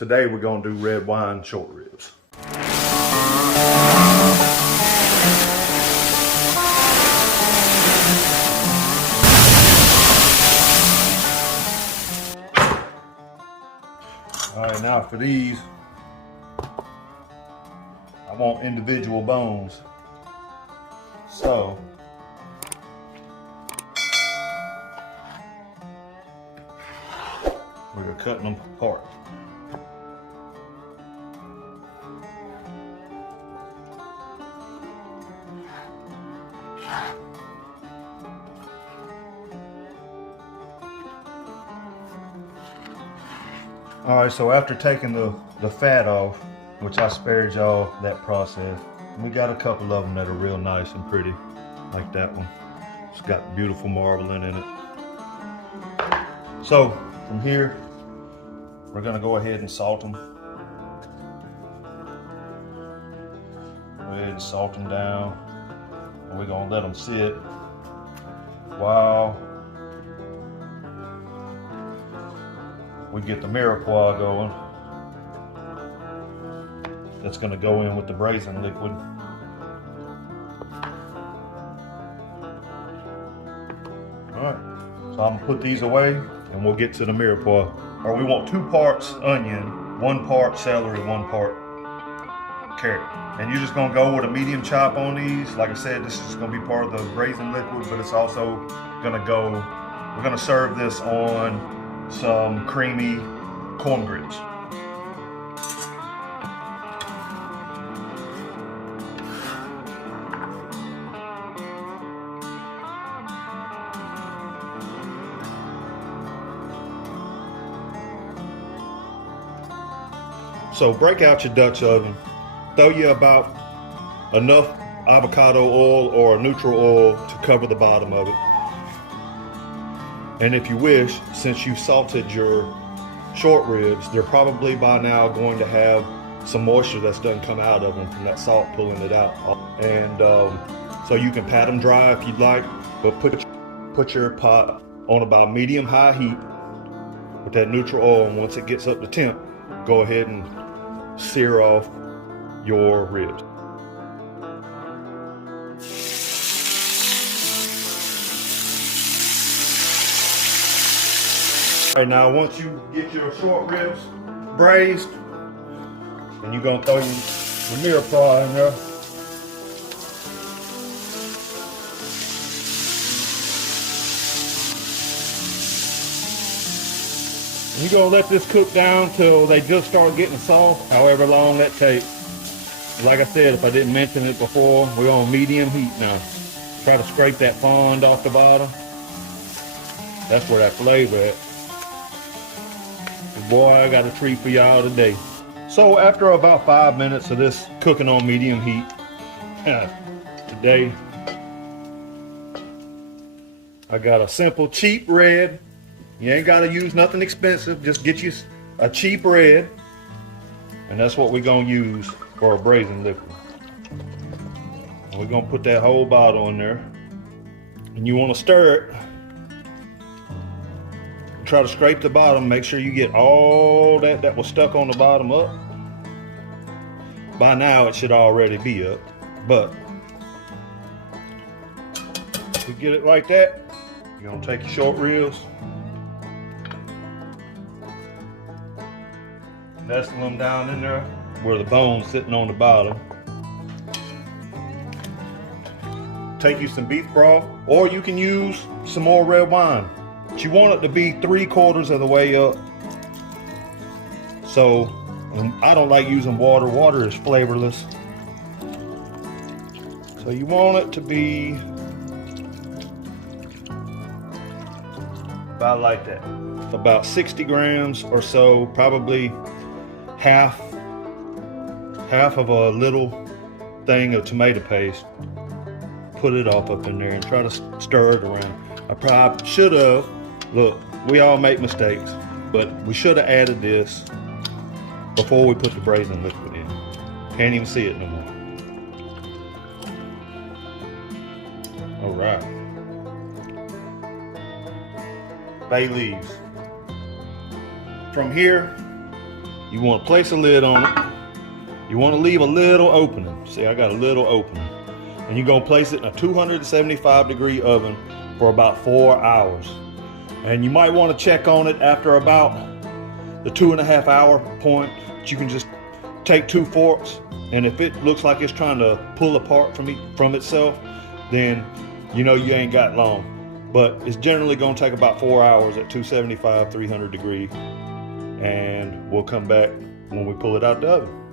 Today we're gonna do red wine short ribs. All right, now for these, I want individual bones. So we're cutting them apart. All right, so after taking the fat off, which I spared y'all that process, we got a couple of them that are real nice and pretty, like that one. It's got beautiful marbling in it. So from here, we're gonna go ahead and salt them. Go ahead and salt them down, and we're gonna let them sit while we get the mirepoix going. That's gonna go in with the braising liquid. All right, so I'm gonna put these away and we'll get to the mirepoix. Or we want 2 parts onion, 1 part celery, 1 part carrot. And you're just gonna go with a medium chop on these. Like I said, this is just gonna be part of the braising liquid, but it's also gonna go, we're gonna serve this on some creamy corn grits. So break out your Dutch oven, throw you about enough avocado oil or neutral oil to cover the bottom of it. And if you wish, since you salted your short ribs, they're probably by now going to have some moisture that's done come out of them from that salt pulling it out. And so you can pat them dry if you'd like, but put your pot on about medium-high heat with that neutral oil, and once it gets up to temp, go ahead and sear off your ribs. All right, now once you get your short ribs braised, and you're gonna throw your mirepoix in there. You're gonna let this cook down till they just start getting soft, however long that takes. Like I said, if I didn't mention it before, we're on medium heat now. Try to scrape that fond off the bottom. That's where that flavor is. Boy, I got a treat for y'all today. So after about 5 minutes of this cooking on medium heat, today I got a simple cheap red. You ain't gotta use nothing expensive, just get you a cheap red, and that's what we're gonna use for a braising liquid. And we're gonna put that whole bottle in there, and you wanna stir it. Try to scrape the bottom, make sure you get all that was stuck on the bottom up. By now it should already be up, but if you get it like that, you're gonna take your short ribs, nestle them down in there where the bone's sitting on the bottom. Take you some beef broth, or you can use some more red wine. But you want it to be 3/4 of the way up. So, and I don't like using water. Water is flavorless. So you want it to be about like that. About 60 grams or so, probably half of a little thing of tomato paste. Put it all up in there and try to stir it around. I probably should have, look, we all make mistakes, but we should have added this before we put the braising liquid in. Can't even see it no more. All right. Bay leaves. From here, You want to place a lid on it. You want to leave a little opening. See, I got a little opening. And you're going to place it in a 275-degree oven for about 4 hours. And you might want to check on it after about the 2.5-hour point. You can just take 2 forks, and if it looks like it's trying to pull apart from itself, then you know you ain't got long. But it's generally going to take about 4 hours at 275, 300 degrees. And we'll come back when we pull it out the oven.